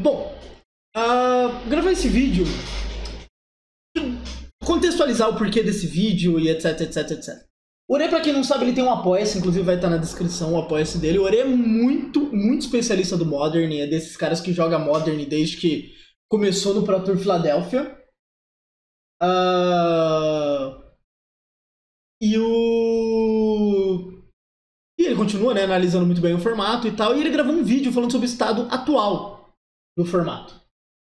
Bom, gravar esse vídeo, contextualizar o porquê desse vídeo e etc, etc, etc. O Ore, pra quem não sabe, ele tem um Apoia-se, inclusive vai estar na descrição o Apoia-se dele. O Ore é muito especialista do Modern, é desses caras que joga Modern desde que começou no Pro Tour Philadelphia. E ele continua, né, analisando muito bem o formato e tal, e ele gravou um vídeo falando sobre o estado atual do formato.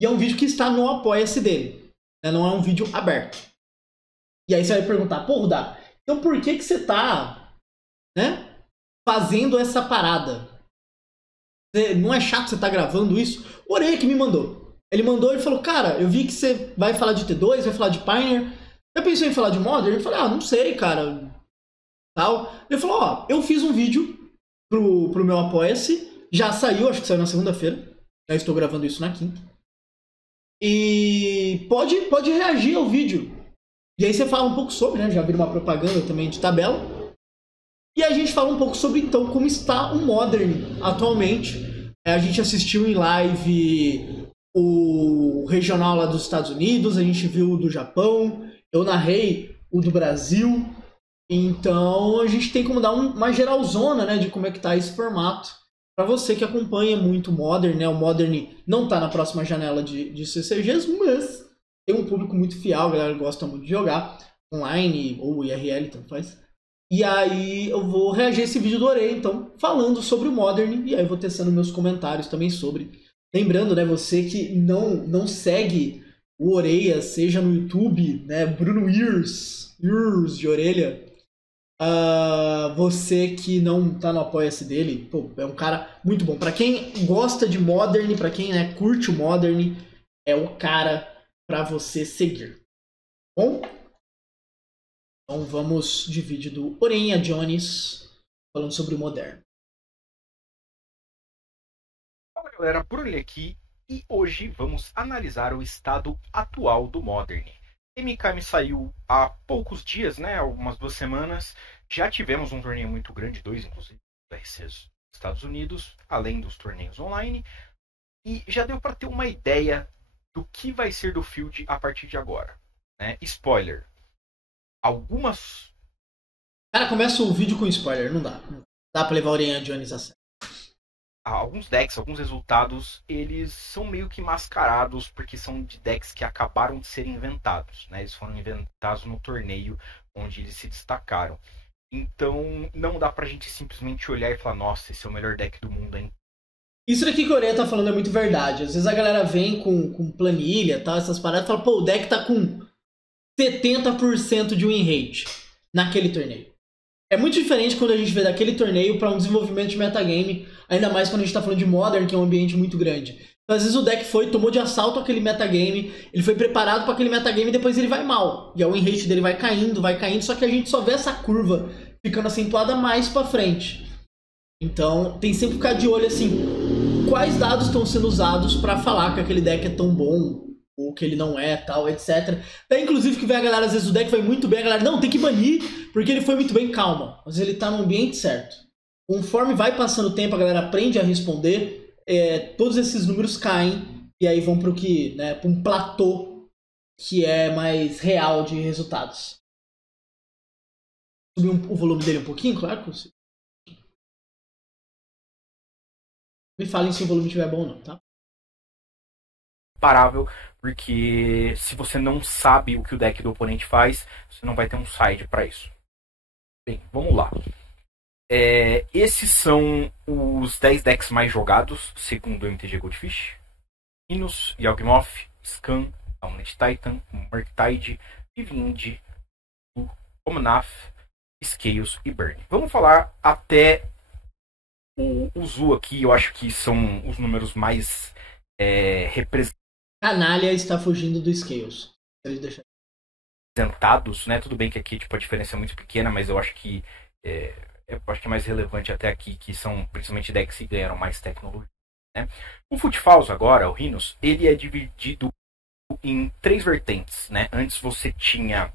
E é um vídeo que está no Apoia-se dele, né, não é um vídeo aberto. E aí você vai perguntar, pô, Rudá, então por que você tá, né, fazendo essa parada? Não é chato você tá gravando isso? O Orelha que me mandou. Ele mandou e falou, cara, eu vi que você vai falar de T2, vai falar de Pioneer. Eu pensei em falar de Modern? Eu falei, não sei, cara. Tal. Ele falou, eu fiz um vídeo pro meu Apoia-se. Já saiu, acho que saiu na segunda-feira. Já estou gravando isso na quinta. E pode reagir ao vídeo. E aí você fala um pouco sobre, né? Já vira uma propaganda também de tabela. E a gente fala um pouco sobre, então, como está o Modern atualmente. A gente assistiu em live o regional lá dos Estados Unidos, a gente viu o do Japão, eu narrei o do Brasil. Então a gente tem como dar uma geralzona, né, de como é que tá esse formato. Para você que acompanha muito o Modern, né? O Modern não tá na próxima janela de CCGs, mas tem um público muito fiel, a galera gosta muito de jogar online ou IRL, tanto faz. E aí eu vou reagir a esse vídeo do Orei, então, falando sobre o Modern, e aí eu vou tecendo meus comentários também sobre. Lembrando, né, você que não segue o Oreia, seja no YouTube, né, Bruno Ears de orelha, você que não tá no Apoia-se dele, pô, é um cara muito bom. Pra quem gosta de Modern, pra quem, né, curte o Modern, é o cara pra você seguir. Bom? Então vamos de vídeo do Orenha Jones falando sobre o Modern. Fala galera, Bruno aqui e hoje vamos analisar o estado atual do Modern. MKM saiu há poucos dias, né, algumas 2 semanas. Já tivemos um torneio muito grande, 2 inclusive, da RC dos Estados Unidos, além dos torneios online. E já deu para ter uma ideia do que vai ser do Field a partir de agora. Né? Spoiler. Algumas... Cara, começa o vídeo com spoiler, não dá. Não dá pra levar a Orenha Jones a sério. Alguns decks, alguns resultados, eles são meio que mascarados porque são de decks que acabaram de ser inventados, né? Eles foram inventados no torneio onde eles se destacaram. Então não dá pra gente simplesmente olhar e falar, nossa, esse é o melhor deck do mundo, hein? Isso daqui que o Orenha tá falando é muito verdade. Às vezes a galera vem com planilha, tal, essas paradas, e fala, pô, o deck tá com 70% de win rate naquele torneio. É muito diferente quando a gente vê daquele torneio para um desenvolvimento de metagame, ainda mais quando a gente tá falando de Modern, que é um ambiente muito grande. Então, às vezes o deck tomou de assalto aquele metagame, ele foi preparado para aquele metagame e depois ele vai mal. E a win rate dele vai caindo, só que a gente só vê essa curva ficando acentuada mais para frente. Então, tem sempre que ficar de olho assim, quais dados estão sendo usados para falar que aquele deck é tão bom, ou que ele não é, tal, etc. Daí, inclusive, que vê a galera, às vezes o deck vai muito bem, a galera, não, tem que banir, porque ele foi muito bem, calma. Às vezes ele tá no ambiente certo. Conforme vai passando o tempo, a galera aprende a responder, todos esses números caem, e aí vão pro que, né, pra um platô que é mais real de resultados. Subir o volume dele um pouquinho, claro que eu sei. Me falem se o volume estiver bom ou não, tá? Parável, porque se você não sabe o que o deck do oponente faz, você não vai ter um side para isso. Bem, vamos lá. Esses são os 10 decks mais jogados, segundo o MTG Goldfish. Inus, Yawgmoth, Scan, Dominant Titan, Murktide, Vivind, Omnath, Scales e Burn. Vamos falar até o Zu aqui, eu acho que são os números mais Canalha está fugindo do Scales. representados, né? Tudo bem que aqui tipo, a diferença é muito pequena, mas eu acho que é mais relevante até aqui, que são principalmente decks que ganharam mais tecnologia. Né? O Footfalls agora, o Rhinos, ele é dividido em 3 vertentes. Né? Antes você tinha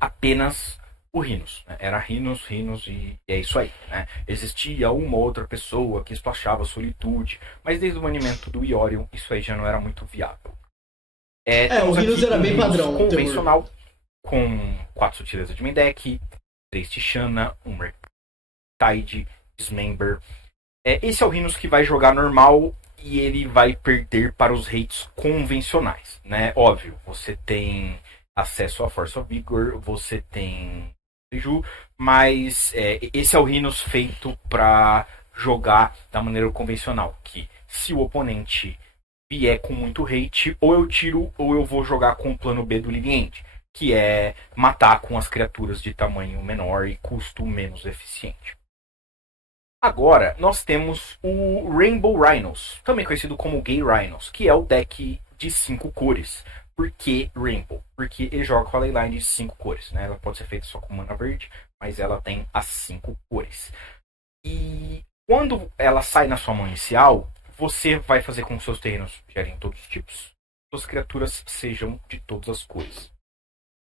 apenas o Rhinos. Né? Era Rhinos e é isso aí. Né? Existia uma outra pessoa que splashava Solitude, mas desde o banimento do Yorion, isso aí já não era muito viável. O Rhinos era bem padrão. Convencional, com 4 sutilezas de main deck, 3 Tishana, 1 Tide, Dismember. Esse é o Rhinos que vai jogar normal e ele vai perder para os rates convencionais. Né? Óbvio, você tem acesso a Force of Vigor, você tem Seju, mas esse é o Rhinos feito para jogar da maneira convencional, que se o oponente vier com muito hate, ou eu tiro ou eu vou jogar com o plano B do Lineage, que é matar com as criaturas de tamanho menor e custo menos eficiente. Agora nós temos o Rainbow Rhinos, também conhecido como Gay Rhinos, que é o deck de 5 cores. Por que Rainbow? Porque ele joga com a Leyline de 5 cores. Né? Ela pode ser feita só com mana verde, mas ela tem as 5 cores. E quando ela sai na sua mão inicial, você vai fazer com que seus terrenos gerem todos os tipos, suas criaturas sejam de todas as cores.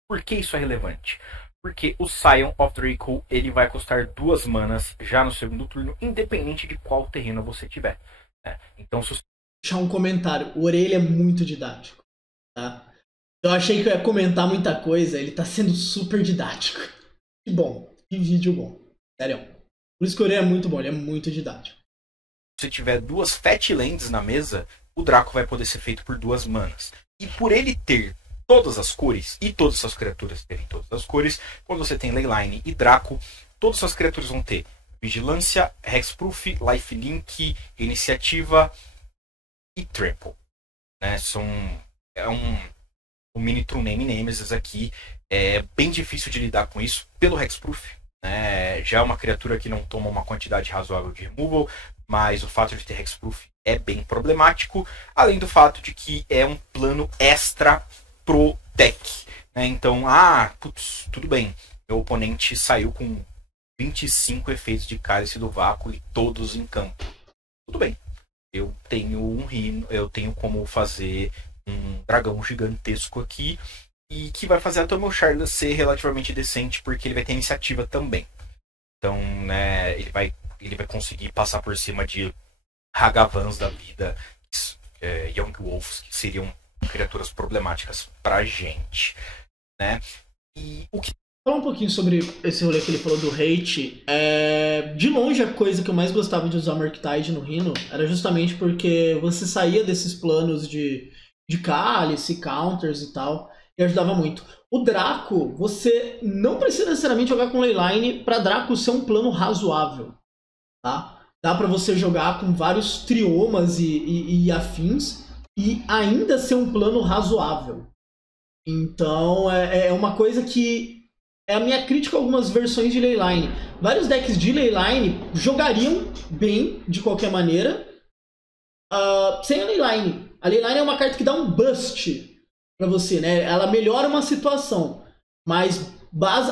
Por que isso é relevante? Porque o Scion of Draco ele vai custar 2 manas já no segundo turno, independente de qual terreno você tiver. Né? Então, se... Deixar um comentário. O Orelha é muito didático. Tá? Eu achei que eu ia comentar muita coisa. Ele tá sendo super didático. Que bom. Que vídeo bom. Sério. Por isso que o Orelha é muito bom. Ele é muito didático. Se tiver 2 Fat Lands na mesa, o Draco vai poder ser feito por 2 manas. E por ele ter todas as cores, e todas as suas criaturas terem todas as cores, quando você tem Leyline e Draco, todas as suas criaturas vão ter Vigilância, Hexproof, Lifelink, Iniciativa e Trample. Né? O mini True Name Nemesis aqui é bem difícil de lidar com isso pelo Hexproof. Né? Já é uma criatura que não toma uma quantidade razoável de removal, mas o fato de ter Hexproof é bem problemático, além do fato de que é um plano extra pro deck. Né? Então, tudo bem, meu oponente saiu com 25 efeitos de Cálice do Vácuo e todos em campo. Tudo bem, eu tenho um Rhino, eu tenho como fazer um dragão gigantesco aqui, e que vai fazer até o meu Charlas ser relativamente decente, porque ele vai ter iniciativa também. Então, né, ele vai conseguir passar por cima de Hagavans da vida, Young Wolves, que seriam criaturas problemáticas pra gente. Né? E o que... Falar um pouquinho sobre esse rolê que ele falou do hate. De longe, a coisa que eu mais gostava de usar Murktide no Rhino era justamente porque você saía desses planos de cálice, counters e tal, e ajudava muito. O Draco, você não precisa necessariamente jogar com Leyline para Draco ser um plano razoável. Tá? Dá para você jogar com vários triomas e afins e ainda ser um plano razoável. Então é uma coisa que é a minha crítica a algumas versões de Leyline. Vários decks de Leyline jogariam bem de qualquer maneira sem a Leyline. A Leyline é uma carta que dá um bust pra você, né? Ela melhora uma situação, mas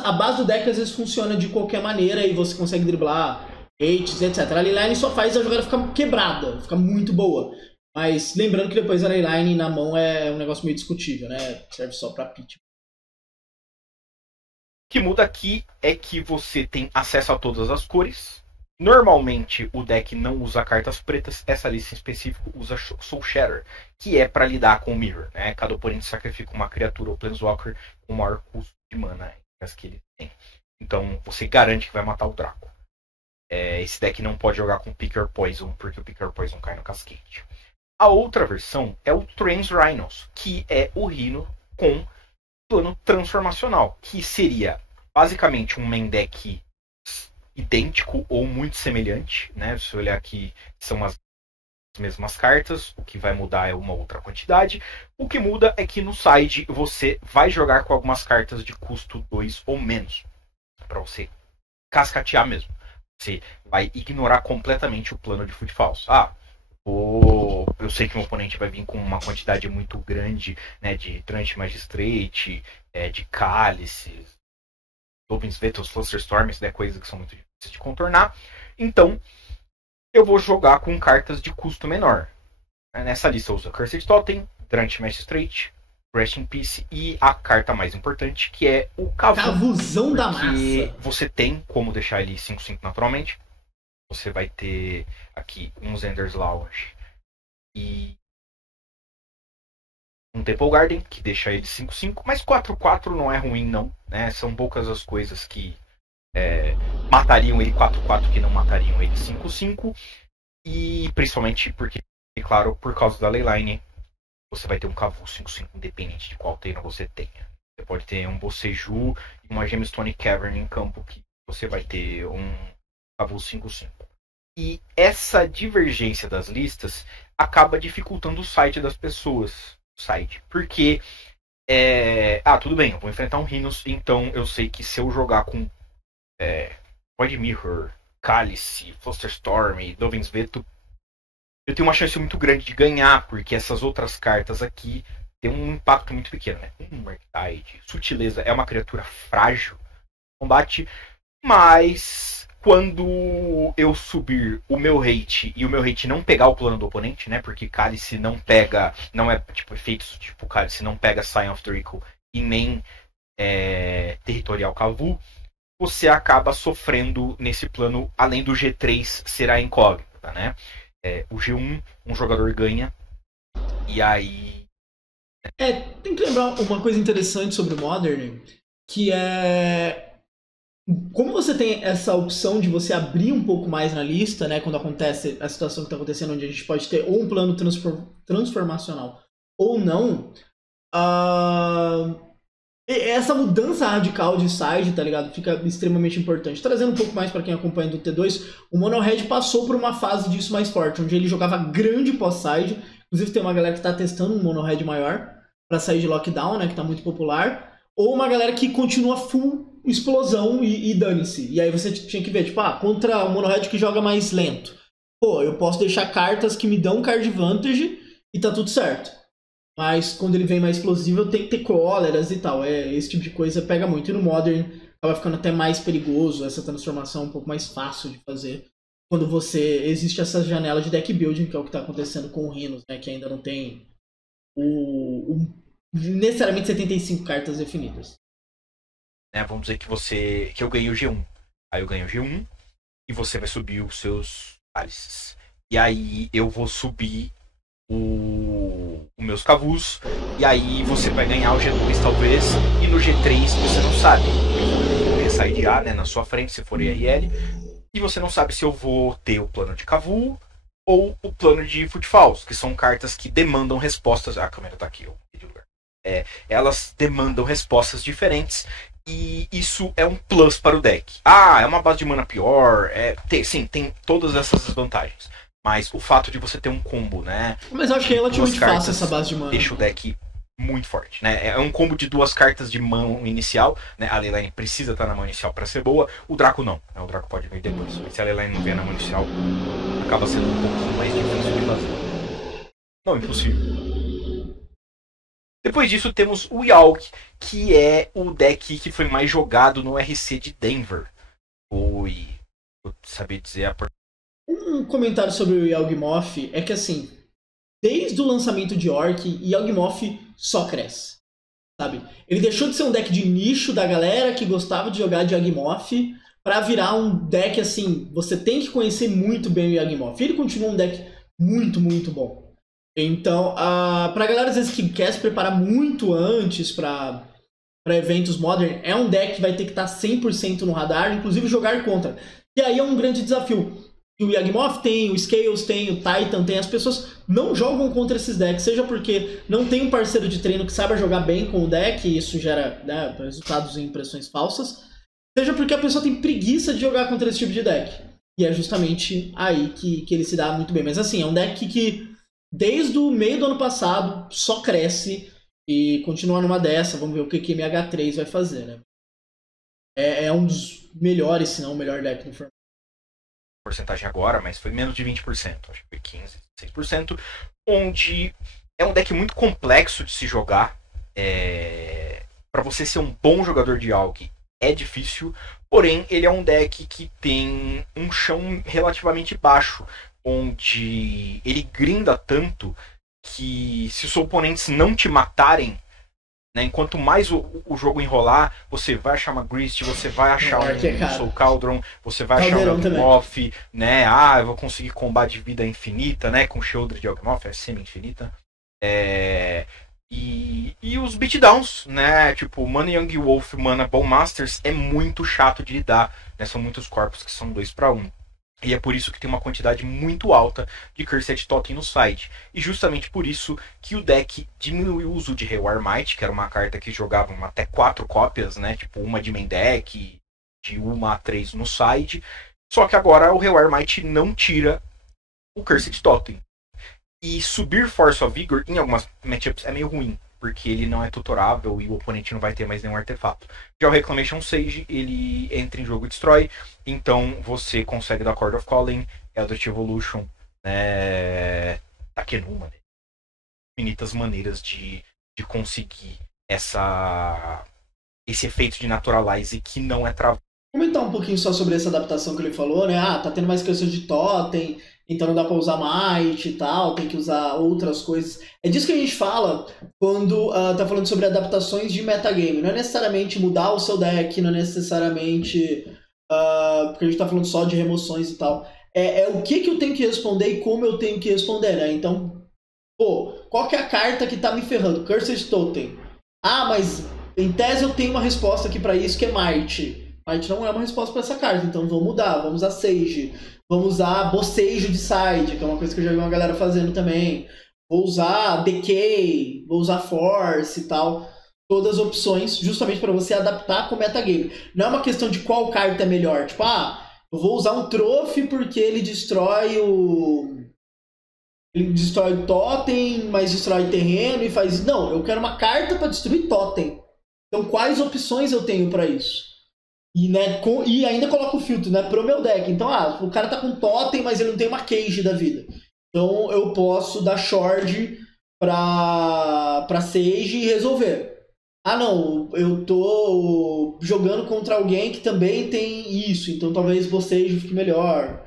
a base do deck às vezes funciona de qualquer maneira e você consegue driblar hates, etc. A Leyline só faz a jogada ficar quebrada, ficar muito boa. Mas lembrando que depois a Leyline na mão é um negócio meio discutível, né? Serve só pra pitch. O que muda aqui é que você tem acesso a todas as cores. Normalmente o deck não usa cartas pretas, essa lista em específico usa Soul Shatter, que é para lidar com o Mirror. Né? Cada oponente sacrifica uma criatura ou Planeswalker com o maior custo de mana que ele tem. Então você garante que vai matar o Draco. Esse deck não pode jogar com Picker Poison, porque o Picker Poison cai no casquete. A outra versão é o Trans Rhinos, que é o Rhino com plano transformacional, que seria basicamente um main deck idêntico ou muito semelhante, né? Se você olhar aqui, são as mesmas cartas, o que vai mudar é uma outra quantidade. O que muda é que no side você vai jogar com algumas cartas de custo 2 ou menos, para você cascatear mesmo. Você vai ignorar completamente o plano de Footfalls. Eu sei que meu oponente vai vir com uma quantidade muito grande, né, de Trant Magistrate, de cálices, Goblins Vetos, Flusterstorms, né, coisas que são muito difíceis de contornar. Então, eu vou jogar com cartas de custo menor. Nessa lista eu uso Cursed Totem, Trant Magistrate, Rest in Peace. E a carta mais importante, que é o Cavu. Cavuzão da massa. Que você tem como deixar ele 5/5 naturalmente. Você vai ter aqui um Xander's Lodge e um Temple Garden, que deixa ele 5/5. Mas 4/4 não é ruim, não. Né? São poucas as coisas que matariam ele 4/4 que não matariam ele 5/5. E principalmente porque, claro, por causa da Leyline, você vai ter um Cavu 5/5 independente de qual treino você tenha. Você pode ter um Boseju e uma Gemstone Cavern em campo, que você vai ter um Cavu 5/5. E essa divergência das listas acaba dificultando o site das pessoas. Porque tudo bem, eu vou enfrentar um Rhinos, então eu sei que se eu jogar com Void Mirror, Cálice, Flusterstorm e Dovin's Veto, eu tenho uma chance muito grande de ganhar, porque essas outras cartas aqui têm um impacto muito pequeno, né? Murktide, Sutileza é uma criatura frágil no combate, mas quando eu subir o meu hate e o meu hate não pegar o plano do oponente, né? Porque Cálice não pega, não é tipo efeitos tipo Cálice não pega Sign of Draco e nem Territorial Cavu, você acaba sofrendo nesse plano, além do G3 ser a incógnita, né? O G1, um jogador ganha, e aí... Tem que lembrar uma coisa interessante sobre o Modern, que é... Como você tem essa opção de você abrir um pouco mais na lista, né? Quando acontece a situação que está acontecendo, onde a gente pode ter ou um plano transformacional ou não, essa mudança radical de side, tá ligado? Fica extremamente importante. Trazendo um pouco mais para quem acompanha do T2, o Mono Red passou por uma fase disso mais forte, onde ele jogava grande pós-side. Inclusive tem uma galera que tá testando um Mono Red maior para sair de lockdown, né? Que tá muito popular. Ou uma galera que continua full explosão e dane-se. E aí você tinha que ver, tipo, contra o Mono Red que joga mais lento. Pô, eu posso deixar cartas que me dão card advantage e tá tudo certo. Mas quando ele vem mais explosivo, eu tenho que ter cóleras e tal. Esse tipo de coisa pega muito. E no Modern acaba ficando até mais perigoso, essa transformação um pouco mais fácil de fazer. Quando existe essa janela de deck building, que é o que está acontecendo com o Rhinos, né? Que ainda não tem necessariamente 75 cartas definidas. Vamos dizer que eu ganhei o G1. Aí eu ganho o G1 e você vai subir os seus cálices. E aí eu vou subir os meus Cavus, e aí você vai ganhar o G2 talvez, e no G3 você não sabe. Eu vou residear, né, na sua frente, se for IRL, e você não sabe se eu vou ter o plano de Cavu ou o plano de Footfalls, que são cartas que demandam respostas. A câmera tá aqui, elas demandam respostas diferentes, e isso é um plus para o deck. É uma base de mana pior, tem todas essas vantagens. Mas o fato de você ter um combo, né? Mas eu acho que é relativamente fácil essa base de mana. Deixa o deck muito forte, né? É um combo de 2 cartas de mão inicial, né? A Leyline precisa estar na mão inicial para ser boa. O Draco não, né? O Draco pode vir depois. Mas se a Leyline não vier na mão inicial, acaba sendo um pouquinho mais difícil de fazer. Não, impossível. Depois disso temos o Yawg, que é o deck que foi mais jogado no RC de Denver. Vou saber dizer a Um comentário sobre o Yawgmoth é que, assim, desde o lançamento de Orc, Yawgmoth só cresce, sabe? Ele deixou de ser um deck de nicho da galera que gostava de jogar de Yawgmoth pra virar um deck, assim, você tem que conhecer muito bem o Yawgmoth. Ele continua um deck muito, muito bom. Então, pra galera, às vezes, que quer se preparar muito antes pra eventos Modern, é um deck que vai ter que estar 100% no radar, inclusive jogar contra. E aí é um grande desafio. E o Yawgmoth tem, o Scales tem, o Titan tem, as pessoas não jogam contra esses decks, seja porque não tem um parceiro de treino que saiba jogar bem com o deck, e isso gera, né, resultados em impressões falsas, seja porque a pessoa tem preguiça de jogar contra esse tipo de deck. E é justamente aí que ele se dá muito bem. Mas assim, é um deck que desde o meio do ano passado só cresce e continua numa dessa. Vamos ver o que o MH3 vai fazer, né? É um dos melhores, se não o melhor deck do formato. Porcentagem agora, mas foi menos de 20%, acho que foi 15, 16%, onde é um deck muito complexo de se jogar. Para você ser um bom jogador de Yawg é difícil, porém ele é um deck que tem um chão relativamente baixo, onde ele grinda tanto que se os oponentes não te matarem, Né? Enquanto mais o jogo enrolar, você vai achar uma Grist, você vai achar um Soul Cauldron, você vai achar um Yawgmoth, né? Eu vou conseguir combar de vida infinita, né? Com Shieldred de Yawgmoth, é semi-infinita. E os beatdowns, né? Tipo, Mana Young Wolf, Mana Bone Masters é muito chato de lidar, né? São muitos corpos que são 2 para 1. E é por isso que tem uma quantidade muito alta de Cursed Totem no site. E justamente por isso que o deck diminuiu o uso de Rewar Might, que era uma carta que jogavam até 4 cópias, né? Tipo, uma de main deck, de 1 a 3 no side. Só que agora o Rewar Might não tira o Cursed Totem. E subir Force of Vigor em algumas matchups é meio ruim, porque ele não é tutorável e o oponente não vai ter mais nenhum artefato. Já o Reclamation Sage, ele entra em jogo e destrói, então você consegue dar Chord of Calling, Eldritch Evolution, né, Takenuma, né? Infinitas maneiras de conseguir esse efeito de Naturalize que não é travado. Comentar um pouquinho só sobre essa adaptação que ele falou, né? Tá tendo mais questão de totem, então não dá pra usar Might e tal, tem que usar outras coisas. É disso que a gente fala quando tá falando sobre adaptações de metagame. Não é necessariamente mudar o seu deck, não é necessariamente porque a gente tá falando só de remoções e tal. É o que eu tenho que responder e como eu tenho que responder, né? Então, qual que é a carta que tá me ferrando? Cursed Totem. Mas em tese eu tenho uma resposta aqui pra isso que é Might. Might não é uma resposta para essa carta, então vamos mudar, vamos usar Sage, vamos usar Bocejo de side, que é uma coisa que eu já vi uma galera fazendo também, vou usar Decay, vou usar Force e tal, todas as opções justamente para você adaptar com o metagame. Não é uma questão de qual carta é melhor, tipo, eu vou usar um Trophy porque ele destrói o totem, mas destrói terreno e faz... Não, eu quero uma carta para destruir totem. Então quais opções eu tenho para isso? E ainda coloco o filtro, né, pro meu deck. Então, o cara tá com totem, mas ele não tem uma cage da vida. Então eu posso dar shard pra Sage e resolver. Não, eu tô jogando contra alguém que também tem isso, então talvez Bocejo fique melhor.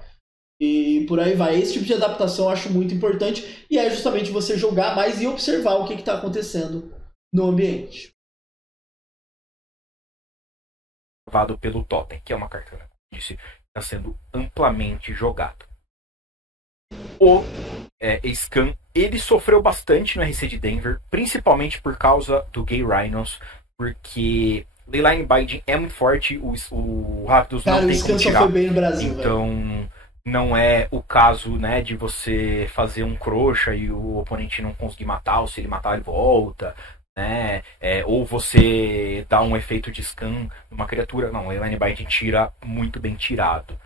E por aí vai. Esse tipo de adaptação eu acho muito importante. E é justamente você jogar mais e observar o que tá acontecendo no ambiente. Pelo Totem, que é uma carta, como disse, está sendo amplamente jogado. O Scan, ele sofreu bastante no RC de Denver, principalmente por causa do Gay Rhinos, porque Leyline Binding é muito forte, o Rakdos não tem como tirar. Foi bem no Brasil, então não é o caso, né, de você fazer um trouxa e o oponente não conseguir matar, ou se ele matar ele volta, né? Ou você dá um efeito de scan numa criatura. Não, o Leyline Binding tira muito bem tirado,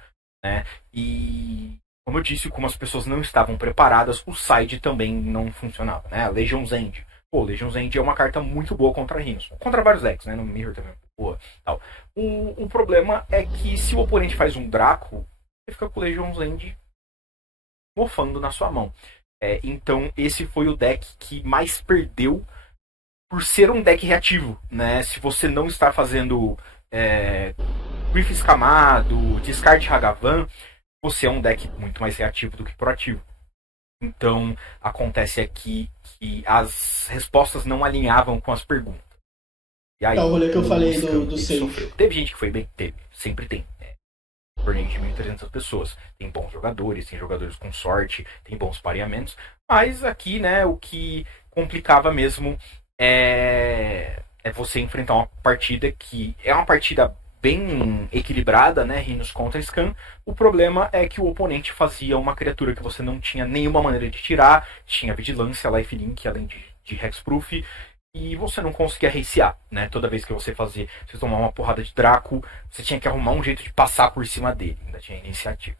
né? E como eu disse, como as pessoas não estavam preparadas, o side também não funcionava, né? Legion's End. Legion's End é uma carta muito boa contra Rhinos, contra vários decks, né? No Mirror também é boa, tal. O problema é que se o oponente faz um Draco, ele fica com o Legion's End mofando na sua mão. Então esse foi o deck que mais perdeu por ser um deck reativo, né? Se você não está fazendo Griff Escamado, Descarte Hagavan, você é um deck muito mais reativo do que proativo. Então, acontece aqui que as respostas não alinhavam com as perguntas. E aí, o rolê que eu falei do Sage. Teve gente que foi bem, sempre tem. Torneio de 1.300 pessoas. Tem bons jogadores, tem jogadores com sorte, tem bons pareamentos. Mas aqui, né, o que complicava mesmo é você enfrentar uma partida que é uma partida bem equilibrada, né, Rhinos contra Scan. O problema é que o oponente fazia uma criatura que você não tinha nenhuma maneira de tirar, tinha vigilância, lifelink, além de hexproof, e você não conseguia racear, né? Toda vez que você tomava uma porrada de Draco, você tinha que arrumar um jeito de passar por cima dele, ainda tinha iniciativa,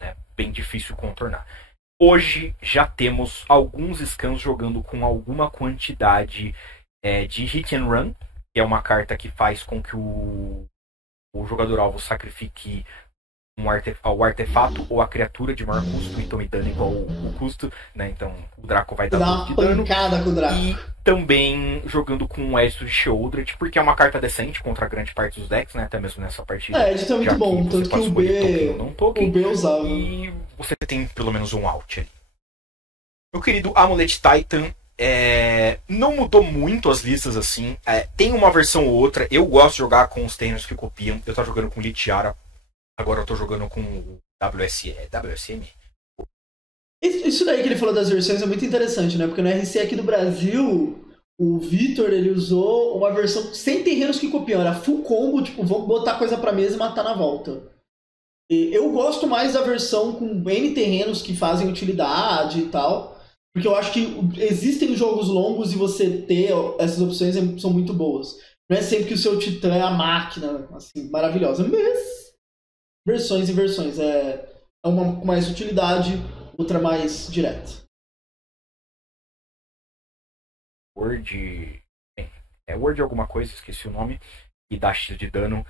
né? Bem difícil contornar. Hoje já temos alguns scans jogando com alguma quantidade de hit and run, que é uma carta que faz com que o jogador alvo sacrifique o artefato ou a criatura de maior custo e tome dano igual o custo, né? Então o Draco vai dar uma pancada com o Draco. E também jogando com o Exo de Shieldred, porque é uma carta decente contra grande parte dos decks, né? Até mesmo nessa partida. Isso é muito bom, tanto que o B usava. E você tem pelo menos um out ali. Meu querido Amulet Titan, Não mudou muito as listas assim. Tem uma versão ou outra. Eu gosto de jogar com os terrenos que copiam. Eu tava jogando com Litiara. Agora eu tô jogando com o WSM. Isso daí que ele falou das versões é muito interessante, né? Porque no RC aqui do Brasil, o Vitor, ele usou uma versão sem terrenos que copiam. Era full combo, tipo, vamos botar coisa pra mesa e matar na volta. E eu gosto mais da versão com N terrenos que fazem utilidade e tal. Porque eu acho que existem jogos longos e você ter essas opções são muito boas. Não é sempre que o seu titã é a máquina, assim, maravilhosa. Mas versões e versões. É uma com mais utilidade, outra mais direta. Word... Word alguma coisa, esqueci o nome. E dá X de dano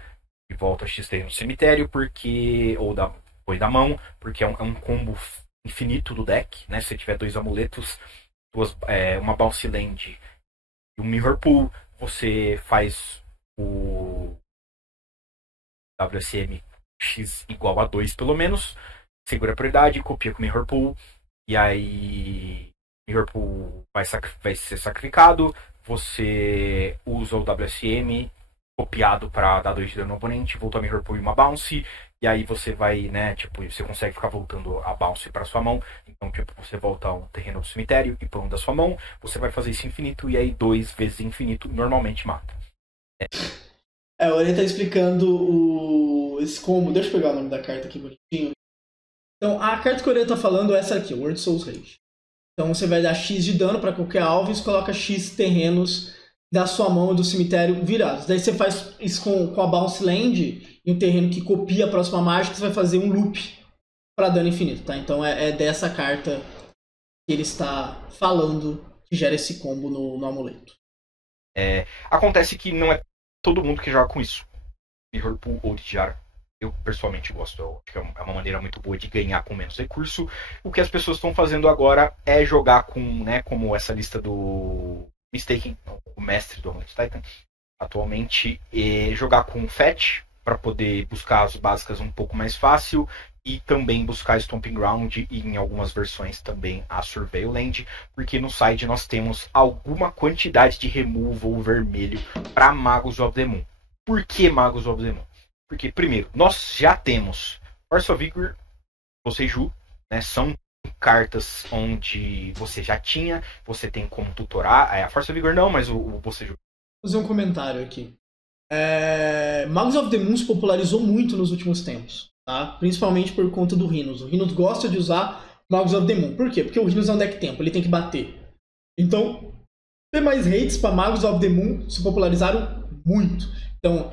e volta X no cemitério, porque... Ou depois da mão, porque é um combo infinito do deck, né? Se você tiver 2 amuletos, uma Bounce Land e um Mirror Pool, você faz o WSM X igual a 2 pelo menos, segura a prioridade, copia com Mirror Pool, e aí Mirror Pool vai ser sacrificado, você usa o WSM copiado para dar 2 de dano no oponente, volta a Mirror Pool e uma Bounce, e aí você vai, né, tipo, você consegue ficar voltando a bounce para sua mão. Então, tipo, você volta um terreno do cemitério e põe um da sua mão, você vai fazer isso infinito, e aí 2 vezes infinito normalmente mata. O Orelha tá explicando esse combo. Deixa eu pegar o nome da carta aqui bonitinho. Então, a carta que o Orelha tá falando é essa aqui, World Souls Rage. Então, você vai dar X de dano para qualquer alvo e você coloca X terrenos da sua mão e do cemitério virados. Daí você faz isso com a Bounce Land e um terreno que copia a próxima mágica, você vai fazer um loop para dano infinito, tá? Então é dessa carta que ele está falando que gera esse combo no amuleto. Acontece que não é todo mundo que joga com isso. Mirror Pool ou Litiara. Eu pessoalmente gosto. Eu acho que é uma maneira muito boa de ganhar com menos recurso. O que as pessoas estão fazendo agora é jogar com, né, como essa lista do Mistaken, o mestre do Amulet Titan, atualmente, jogar com Fetch para poder buscar as básicas um pouco mais fácil e também buscar Stomping Ground e em algumas versões também a Surveil Land, porque no side nós temos alguma quantidade de removal vermelho para Magos of the Moon. Por que Magos of the Moon? Porque, primeiro, nós já temos Force of Vigor, Boseiju, né, são cartas onde você já tinha, você tem como tutorar, a Force of Vigor não, mas o Boseiju. Vou fazer um comentário aqui. Magos of the Moon se popularizou muito nos últimos tempos, tá? Principalmente por conta do Rhinos. O Rhinos gosta de usar Magos of the Moon. Por quê? Porque o Rhinos é um deck tempo, ele tem que bater. Então, ter mais hates para Magos of the Moon se popularizaram muito. Então,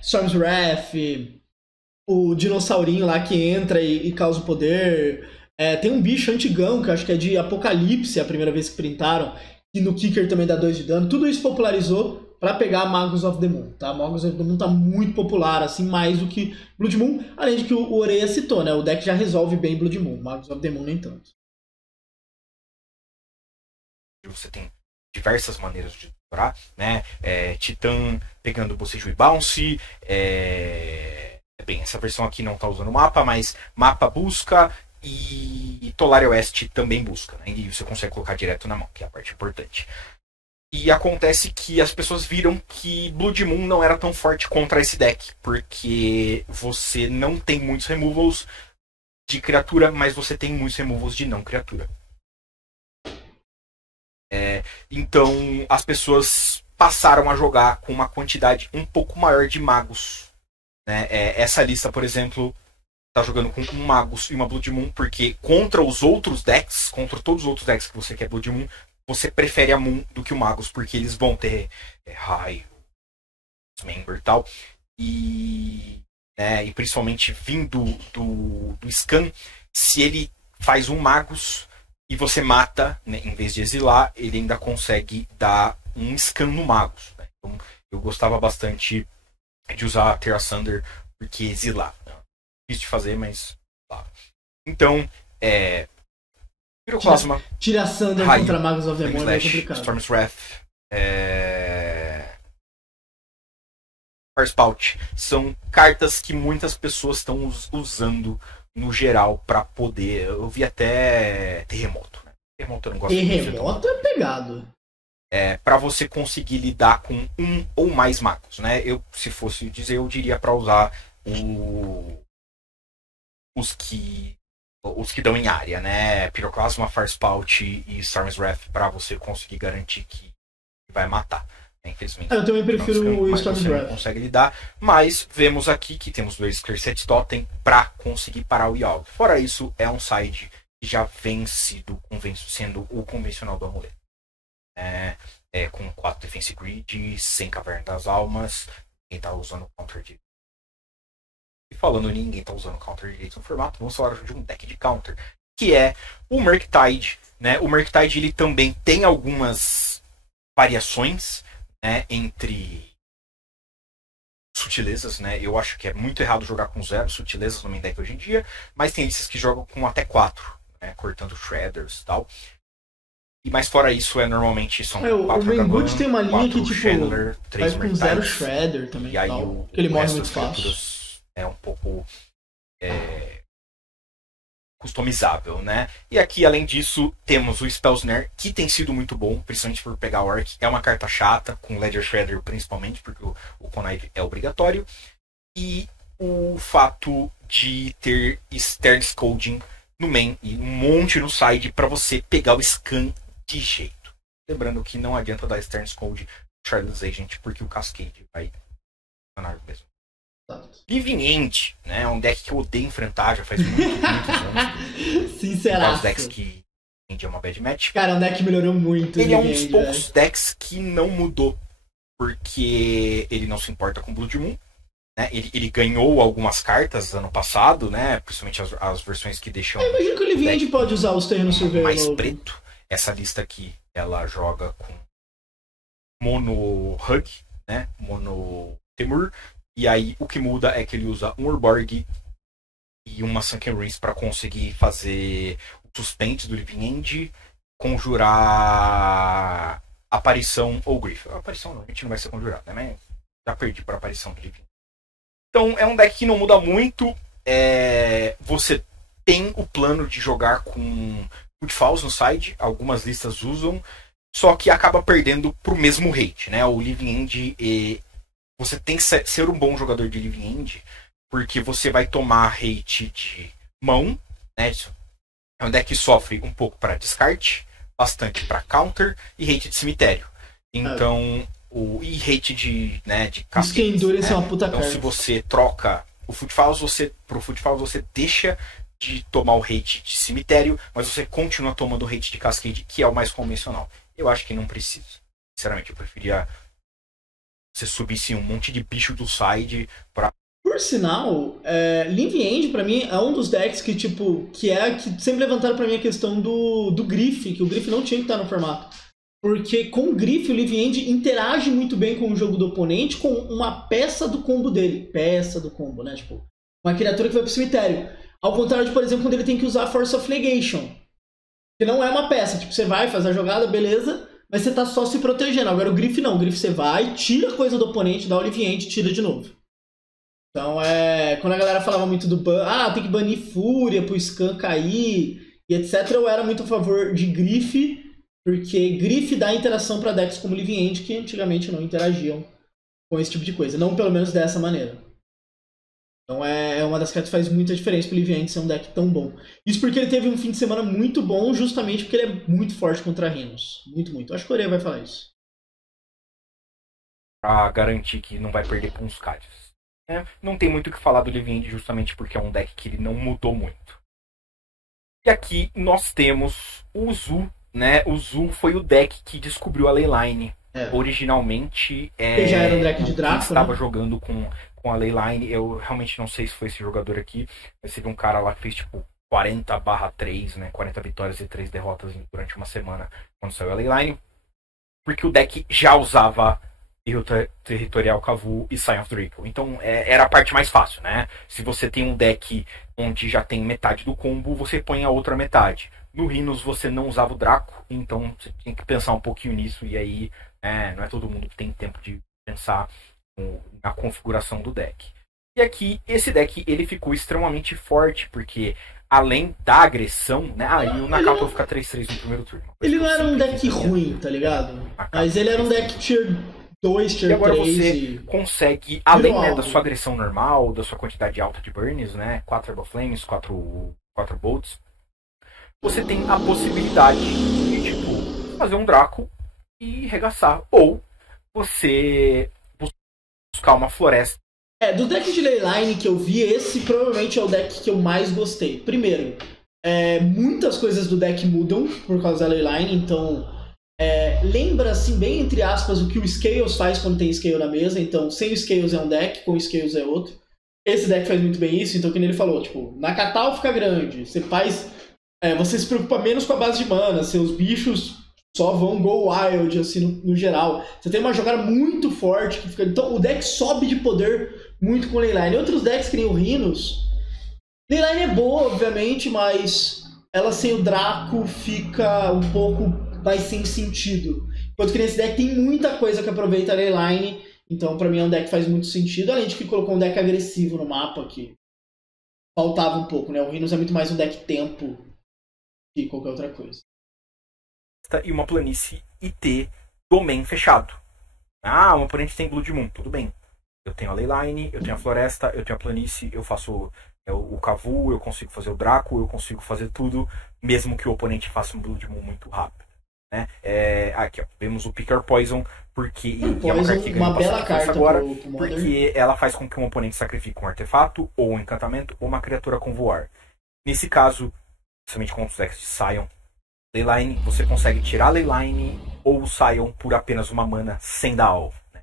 Storm's Wrath, o dinossaurinho lá que entra e causa o poder. Tem um bicho antigão, que eu acho que é de Apocalipse, a primeira vez que printaram, e no Kicker também dá 2 de dano. Tudo isso popularizou para pegar Magos of the Moon, tá? Magos of the Moon tá muito popular, assim, mais do que Blood Moon, além de que o Oreia citou, né? O deck já resolve bem Blood Moon, Magos of the Moon nem tanto. Você tem diversas maneiras de tutorar, né? Titã pegando Boseiju e Bounce, bem, essa versão aqui não tá usando mapa, mas mapa busca e Tolaria Oeste também busca, né? E você consegue colocar direto na mão, que é a parte importante. E acontece que as pessoas viram que Blood Moon não era tão forte contra esse deck, porque você não tem muitos removals de criatura, mas você tem muitos removals de não criatura. Então as pessoas passaram a jogar com uma quantidade um pouco maior de magos, né? Essa lista, por exemplo, tá jogando com um Magus e uma Blood Moon, porque contra os outros decks, contra todos os outros decks que você quer Blood Moon, você prefere a Moon do que o Magus, porque eles vão ter raio, Member e tal. E principalmente vindo do Scan, se ele faz um Magus e você mata, né, em vez de exilar, ele ainda consegue dar um Scan no Magus, né? Então eu gostava bastante de usar Terra Sunder, porque exilar. Difícil de fazer, mas... Então, Piroclasma, Tira Sunder contra Magos of the Moon é complicado. Storm's Wrath, Farspout, são cartas que muitas pessoas estão usando no geral para poder... Eu vi até Terremoto, né? Terremoto eu não gosto muito. Terremoto é ligado. Para você conseguir lidar com um ou mais magos, né? Se fosse dizer, eu diria para usar os que dão em área, né? Piroclasma, Farspout e Storm's Wrath, para você conseguir garantir que vai matar. Infelizmente, Eu também prefiro o Storm's Wrath. Não consegue lidar, mas vemos aqui que temos 2 Clear Set Totem para conseguir parar o Yogg. Fora isso, é um side que já vem sendo o convencional do amuleto. Com 4 Defense Grid, sem Caverna das Almas, ninguém tá usando Counter direito. E falando ninguém tá usando Counter direito no formato, vamos falar de um deck de Counter, que é o Murktide, né? O Murktide ele também tem algumas variações, né, entre sutilezas, né? Eu acho que é muito errado jogar com 0 sutilezas no main deck hoje em dia, mas tem esses que jogam com até 4, né, cortando Shredders e tal. Mas fora isso, normalmente são 4 o Good tem uma linha que, tipo, Chandler, 3 faz com 0 Shredder também. E aí ele morre muito fácil. É um pouco customizável, né? E aqui, além disso, temos o Spellsnare, que tem sido muito bom, principalmente por pegar o Orc. É uma carta chata, com Ledger Shredder principalmente, porque o Connive é obrigatório. E o fato de ter Stern Scolding no main e um monte no side para você pegar o scan de jeito. Lembrando que não adianta dar Stern Scold Charles Agent, porque o Cascade vai funcionar mesmo. Living End, né? É um deck que eu odeio enfrentar, já faz muitos anos. Sinceraço. Os decks que End é uma bad match. Cara, é um deck que melhorou muito. Ele é um dos poucos decks que não mudou, porque ele não se importa com Blood Moon. Né? Ele ganhou algumas cartas ano passado, né? Principalmente as versões que deixam. Eu imagino que o Living End pode usar os terrenos Surveyor mais preto. Essa lista aqui, ela joga com Mono Hug, né? Mono Temur. E aí o que muda é que ele usa um Urborg e uma Sunken Ruins para conseguir fazer o suspende do Living End, conjurar aparição ou Griff. A aparição não, a gente não vai ser conjurado, né? Mas já perdi para aparição do Living End. Então é um deck que não muda muito. Você tem o plano de jogar com Footfalls no side, algumas listas usam, só que acaba perdendo pro mesmo rate, né? O Living End, você tem que ser um bom jogador de Living End, porque você vai tomar rate de mão, né? É um deck que sofre um pouco para descarte, bastante para counter e rate de cemitério. Então, e rate de cascade. Isso que Endurance é uma puta então, se você troca o Footfalls, pro Footfalls você deixa de tomar o rate de cemitério, mas você continua tomando o rate de cascade, que é o mais convencional. Eu acho que não precisa. Sinceramente, eu preferia você subisse um monte de bicho do side pra... Por sinal, Living End pra mim é um dos decks que, tipo, que sempre levantaram pra mim a questão do Griff, que o Griff não tinha que estar no formato. Porque com o Griff, o Living End interage muito bem com o jogo do oponente, com uma peça do combo dele. Peça do combo, né? Tipo, uma criatura que vai pro cemitério. Ao contrário de, por exemplo, quando ele tem que usar Force of Negation. Que não é uma peça. Tipo, você vai, faz a jogada, beleza, mas você tá só se protegendo. Agora o Griff não. O Griff você vai, tira a coisa do oponente, dá o Living End e tira de novo. Então, quando a galera falava muito do ban, tem que banir Fúria pro Scan cair e etc, eu era muito a favor de Griff, porque Griff dá interação para decks como Living End, que antigamente não interagiam com esse tipo de coisa. Não pelo menos dessa maneira. Então é uma das cartas que faz muita diferença pro Living End ser um deck tão bom. Isso porque ele teve um fim de semana muito bom, justamente porque ele é muito forte contra Rhinos. Muito, muito. Acho que o Coreia vai falar isso. Pra garantir que não vai perder com os Cadios. Não tem muito o que falar do Living End, justamente porque é um deck que ele não mudou muito. E aqui nós temos o Zu, né? O Zu foi o deck que descobriu a Leyline. Originalmente, ele já era um deck de Draco, estava jogando com a Leyline. Eu realmente não sei se foi esse jogador aqui, mas teve um cara lá que fez tipo 40/3, né? 40 vitórias e 3 derrotas durante uma semana quando saiu a Leyline. Porque o deck já usava Territorial Kavu e Sign of Draco. Então era a parte mais fácil, né? Se você tem um deck onde já tem metade do combo, você põe a outra metade. No Rhinos você não usava o Draco, então você tem que pensar um pouquinho nisso, e aí não é todo mundo que tem tempo de pensar na configuração do deck. E aqui, esse deck ele ficou extremamente forte, porque além da agressão, né? E o Nakato fica 3-3 no primeiro turno. Ele não era um deck ruim, tá ligado? Mas ele era um deck tier 2, tier 3. E agora você consegue, além, né, da sua agressão normal, da sua quantidade alta de burns, né? 4 Herbal Flames, 4 Bolts. Você tem a possibilidade de, tipo, fazer um Draco e regaçar. Ou você buscar uma floresta. Do deck de Leyline que eu vi, esse provavelmente é o deck que eu mais gostei. Primeiro, muitas coisas do deck mudam por causa da Leyline, então lembra, assim, bem entre aspas, o que o Scales faz quando tem Scale na mesa. Então, sem o Scales é um deck, com o Scales é outro. Esse deck faz muito bem isso, então, como ele falou, tipo, na Catal fica grande, você faz... você se preocupa menos com a base de mana, seus bichos só vão go wild, assim, no geral. Você tem uma jogada muito forte, que fica... Então o deck sobe de poder muito com Leyline. Outros decks, que nem o Rhinos, Leyline é boa, obviamente, mas ela sem o Draco fica um pouco mais sem sentido. Enquanto que nesse deck tem muita coisa que aproveita a Leyline, então pra mim é um deck que faz muito sentido, além de que colocou um deck agressivo no mapa, que faltava um pouco, né? O Rhinos é muito mais um deck tempo que qualquer outra coisa. E uma planície IT domain fechado. O oponente tem Blood Moon, tudo bem. Eu tenho a Leyline, eu tenho a floresta, eu tenho a planície, eu faço o Kavu, eu consigo fazer o Draco, eu consigo fazer tudo, mesmo que o oponente faça um Blood Moon muito rápido. Né? Aqui, ó, vemos o Picker Poison, porque é uma carta que ganha uma bela carta agora, porque ela faz com que um oponente sacrifique um artefato, ou um encantamento, ou uma criatura com voar. Nesse caso, principalmente com os decks de Sion, Leyline, você consegue tirar a Leyline ou o Sion por apenas uma mana sem dar alvo. Né?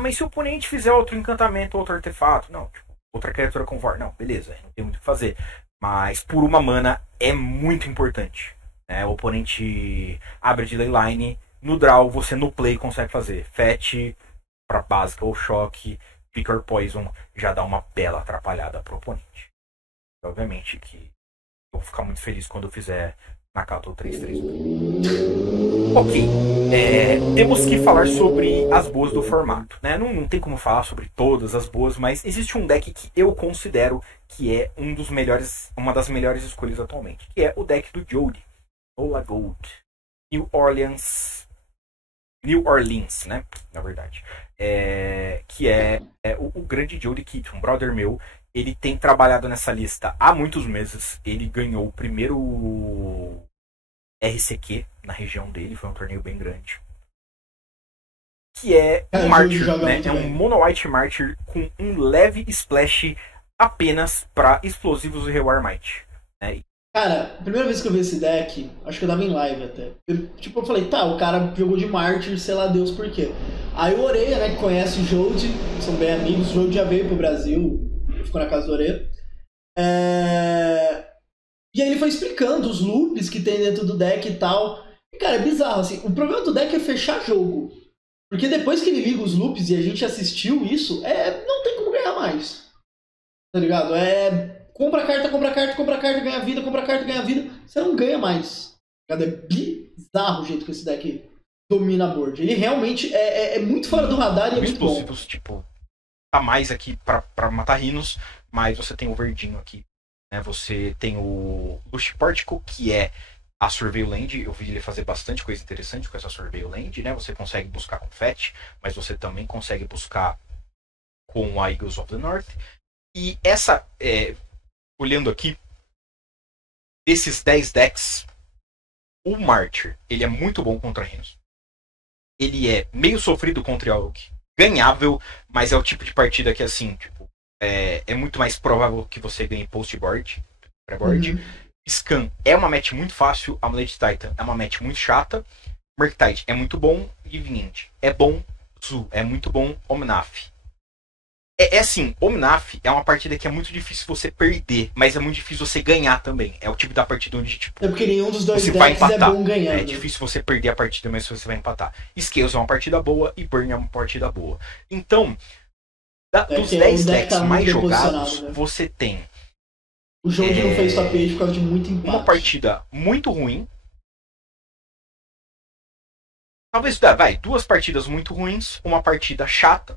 Mas se o oponente fizer outro encantamento, outro artefato, não, tipo, outra criatura com voar, não, beleza, não tem muito o que fazer. Mas por uma mana é muito importante. Né? O oponente abre de Leyline, no draw você no play consegue fazer Fetch para básica ou choque, Picker Poison já dá uma bela atrapalhada pro oponente. Obviamente que eu vou ficar muito feliz quando eu fizer Nakato 3-3. Ok, temos que falar sobre as boas do formato. Né? Não tem como falar sobre todas as boas, mas existe um deck que eu considero que é uma das melhores escolhas atualmente, que é o deck do Jody, Ola Gold, New Orleans, né? Na verdade, que é o grande Jody Kit, um brother meu. Ele tem trabalhado nessa lista há muitos meses. Ele ganhou o primeiro RCQ na região dele. Foi um torneio bem grande. Que é um Martyr, né? É um Mono White Martyr com um leve splash apenas para explosivos e Reward Might. Né? Cara, a primeira vez que eu vi esse deck, acho que eu tava em live até. Eu falei, tá, o cara jogou de Martyr, sei lá Deus por quê. Aí o Oreia, né, que conhece o Jody, são bem amigos, o Jody já veio pro Brasil, ficou na casa do Oreia. E aí ele foi explicando os loops que tem dentro do deck e tal. E, cara, é bizarro, assim, o problema do deck é fechar jogo. Porque depois que ele liga os loops e a gente assistiu isso, não tem como ganhar mais. Tá ligado? Compra carta, ganha vida, compra carta, ganha vida. Você não ganha mais. É bizarro o jeito que esse deck domina a board. Ele realmente é muito fora do radar e é muito bom. Tipo, tá mais aqui pra matar Rhinos, mas você tem o verdinho aqui. Né? Você tem o Lush Portico, que é a Surveil Land. Eu vi ele fazer bastante coisa interessante com essa Surveil Land. Né? Você consegue buscar com Fetch, mas você também consegue buscar com a Eagles of the North. E essa... olhando aqui, desses 10 decks, o Martyr, ele é muito bom contra Rhinos. Ele é meio sofrido contra Yawgmoth, ganhável, mas é o tipo de partida que, assim, tipo, é muito mais provável que você ganhe post-board, pré-board. Scan é uma match muito fácil, Amulet Titan é uma match muito chata, Murktide é muito bom, Divinity é bom, Zu é muito bom, Omnath. Assim, Omnath é uma partida que é muito difícil você perder, mas é muito difícil você ganhar também. É o tipo da partida onde, tipo, porque nenhum dos dois você vai empatar. É bom ganhar. É difícil você perder a partida, mas você vai empatar. Scales é uma partida boa e Burn é uma partida boa. Então, dos 10 decks mais jogados, né? Você tem... O jogo que não fez tapete por causa de muito empate. Uma partida muito ruim. Talvez, duas partidas muito ruins, uma partida chata.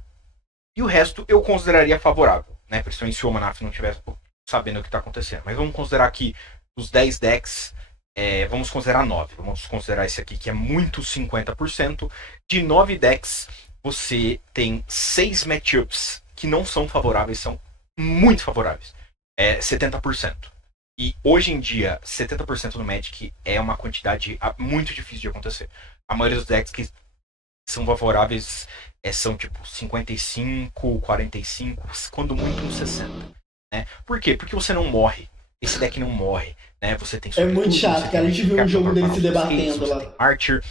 E o resto eu consideraria favorável, né? Principalmente se o Omnath não tivesse... sabendo o que está acontecendo. Mas vamos considerar que os 10 decks, vamos considerar 9. Vamos considerar esse aqui que é muito 50%. De 9 decks, você tem 6 matchups que não são favoráveis, são muito favoráveis. 70%. E hoje em dia, 70% no Magic é uma quantidade muito difícil de acontecer. A maioria dos decks que são favoráveis são tipo 55, 45, quando muito uns 60. Né? Por quê? Porque você não morre. Esse deck não morre. Né? Você tem muito chato, cara. A gente viu um jogo dele se debatendo lá. Você tem Martyr.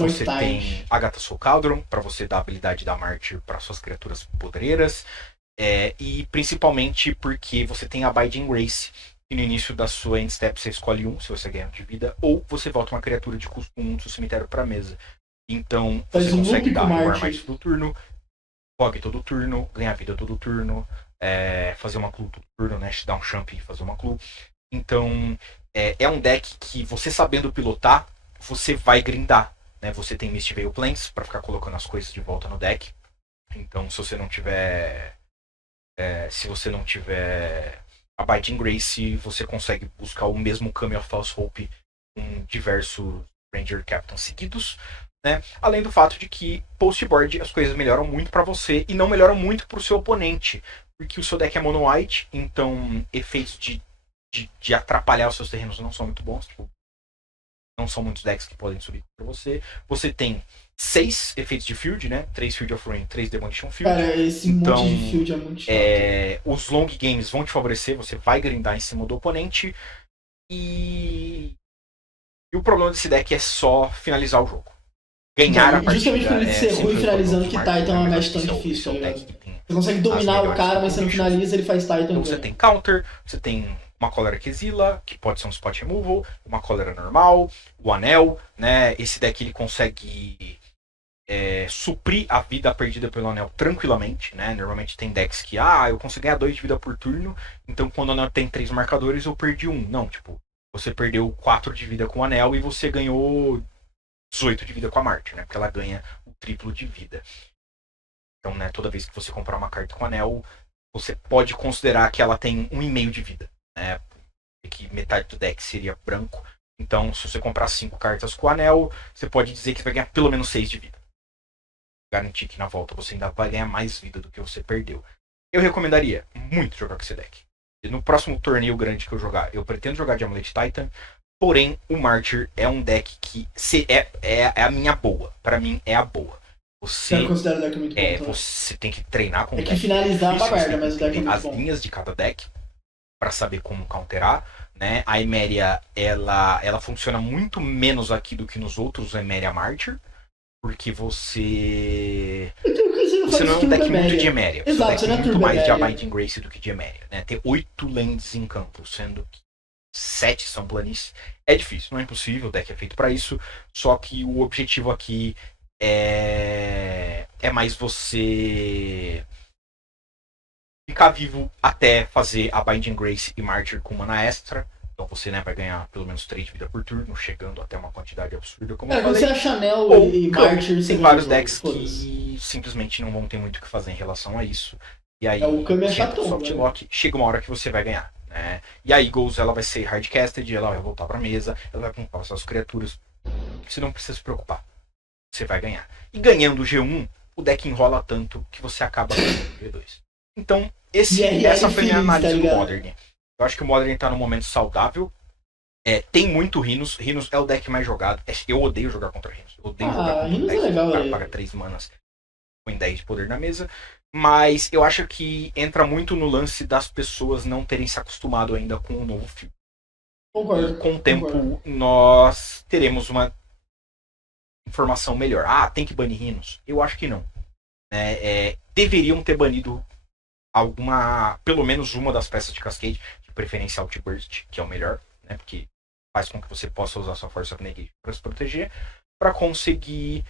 Você tem Agatha Soul Cauldron, para você dar a habilidade da Martyr para suas criaturas podereiras. E principalmente porque você tem a Abiding Grace. E no início da sua end step você escolhe um, se você ganhar de vida, ou você volta uma criatura de custo 1 do seu cemitério para mesa. Então você consegue dar War mais todo turno, Fog todo turno, ganhar vida todo turno, fazer uma clue todo turno, né? Dar um champ e fazer uma clue. Então é um deck que você sabendo pilotar, você vai grindar. Né? Você tem Misty Veil Plains para ficar colocando as coisas de volta no deck. Então se você não tiver Abiding Grace, você consegue buscar o mesmo Kami of False Hope com diversos Ranger Captains seguidos. Né? Além do fato de que post-board as coisas melhoram muito para você e não melhoram muito para o seu oponente. Porque o seu deck é mono white, então efeitos de atrapalhar os seus terrenos não são muito bons. Tipo, não são muitos decks que podem subir para você. Você tem 6 efeitos de field, né? 3 Field of Ruin, 3 Demolition Field. Cara, esse monte de field é muito chato. Os long games vão te favorecer, você vai grindar em cima do oponente. E o problema desse deck é só finalizar o jogo. Ganhar a partida. Justamente por ele ser ruim finalizando, que Titan é uma match tão difícil. Você consegue dominar o cara, mas você não finaliza, ele faz Titan. Então você tem counter, você tem uma cólera que exila, que pode ser um spot removal, uma cólera normal, o anel, né? Esse deck ele consegue suprir a vida perdida pelo anel tranquilamente, né? Normalmente tem decks que, eu consigo ganhar 2 de vida por turno, então quando o anel tem 3 marcadores, eu perdi 1. Não, tipo, você perdeu 4 de vida com o anel e você ganhou 18 de vida com a Martyr, né? Porque ela ganha o triplo de vida. Então, né, toda vez que você comprar uma carta com anel, você pode considerar que ela tem 1,5 de vida, né? E que metade do deck seria branco. Então, se você comprar 5 cartas com anel, você pode dizer que vai ganhar pelo menos 6 de vida. Garantir que na volta você ainda vai ganhar mais vida do que você perdeu. Eu recomendaria muito jogar com esse deck. E no próximo torneio grande que eu jogar, eu pretendo jogar de Amulet Titan. Porém, o Martyr é um deck que é a minha boa. Pra mim, é a boa. Eu considero o deck muito bom. Você tem que treinar com o deck. É que finalizar uma merda, mas o deck é muito as bom. linhas de cada deck pra saber como counterar. Né? A Emeria, ela funciona muito menos aqui do que nos outros Emeria Martyr. Porque você não é um deck muito de Emeria. Exato, você é muito mais de Abiding Grace do que de Emeria. Né? Tem 8 lands em campo, sendo que 7 são planícies. É difícil, não é impossível, o deck é feito para isso. Só que o objetivo aqui é mais você ficar vivo até fazer a Binding Grace e Martyr com mana extra. Então você, né, vai ganhar pelo menos 3 de vida por turno, chegando até uma quantidade absurda, como eu falei. Você é Chanel e Martyr, tem vários decks que simplesmente não vão ter muito o que fazer em relação a isso. E aí, o Kami é chato, soft lock, chega uma hora que você vai ganhar. Né? E a Eagles, ela vai ser hardcasted, ela vai voltar pra mesa, ela vai comprar suas criaturas. Você não precisa se preocupar. Você vai ganhar. E ganhando o G1, o deck enrola tanto que você acaba ganhando o G2. Então, essa foi a minha análise do Modern. Eu acho que o Modern tá num momento saudável. Tem muito Rhinos. Rhinos é o deck mais jogado. Eu odeio jogar contra Rhinos. Eu odeio jogar contra Rhinos deck. É legal, o cara paga 3 manas com 10 de poder na mesa. Mas eu acho que entra muito no lance das pessoas não terem se acostumado ainda com o novo filme. Concordo. E com o tempo nós teremos uma informação melhor. Tem que banir Rhinos? Eu acho que não. Deveriam ter banido pelo menos uma das peças de Cascade, de preferência Outburst, que é o melhor, né? Porque faz com que você possa usar sua Force of Negation para se proteger, para conseguir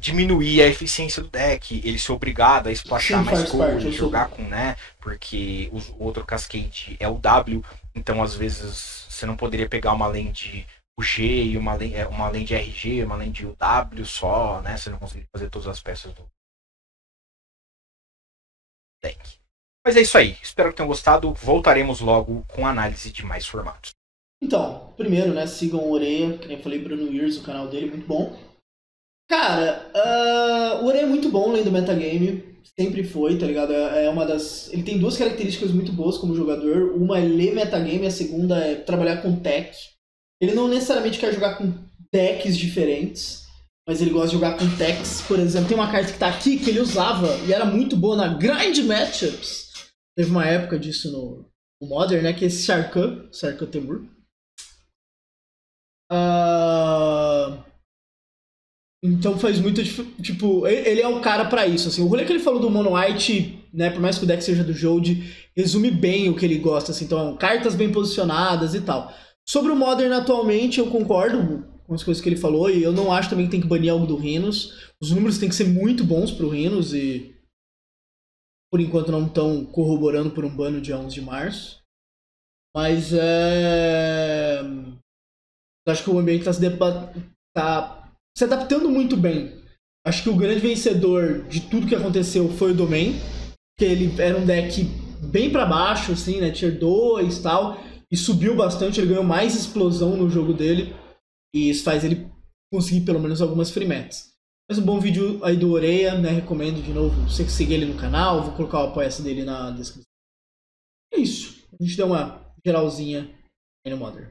diminuir a eficiência do deck, ele ser obrigado a splashar mais cores, jogar com, né? Porque o outro Cascade é o W, então às vezes você não poderia pegar uma lane UG e uma lane de RG, uma lane de UW só, né? Você não conseguiria fazer todas as peças do deck. Mas é isso aí. Espero que tenham gostado. Voltaremos logo com análise de mais formatos. Então, primeiro, né, sigam o Oreia, que nem eu falei, Bruno Years, o canal dele, muito bom. Cara, o Oreia é muito bom lendo metagame, sempre foi, tá ligado? É uma das... Ele tem duas características muito boas como jogador. Uma é ler metagame, a segunda é trabalhar com tech. Ele não necessariamente quer jogar com decks diferentes, mas ele gosta de jogar com techs. Por exemplo, tem uma carta que tá aqui que ele usava e era muito boa na grind matchups. Teve uma época disso no Modern, né? Que é esse Sarkhan Temur. Então faz muito... Tipo, ele é um cara pra isso, assim. O rolê que ele falou do Mono White, né? Por mais que o deck seja do Jode, resume bem o que ele gosta, assim. Então, cartas bem posicionadas e tal. Sobre o Modern atualmente, eu concordo com as coisas que ele falou, e eu não acho também que tem que banir algo do Rhinos. Os números têm que ser muito bons pro Rhinos, e por enquanto não estão corroborando por um bano dia 11 de março. Mas eu acho que o ambiente tá se adaptando muito bem. Acho que o grande vencedor de tudo que aconteceu foi o Domain, que ele era um deck bem pra baixo, assim, né, tier 2 e tal, e subiu bastante, ele ganhou mais explosão no jogo dele, e isso faz ele conseguir pelo menos algumas free mats. Mas um bom vídeo aí do Oreia, né, recomendo de novo você seguir ele no canal, vou colocar o apoia-se dele na descrição. É isso, a gente deu uma geralzinha aí no Modern.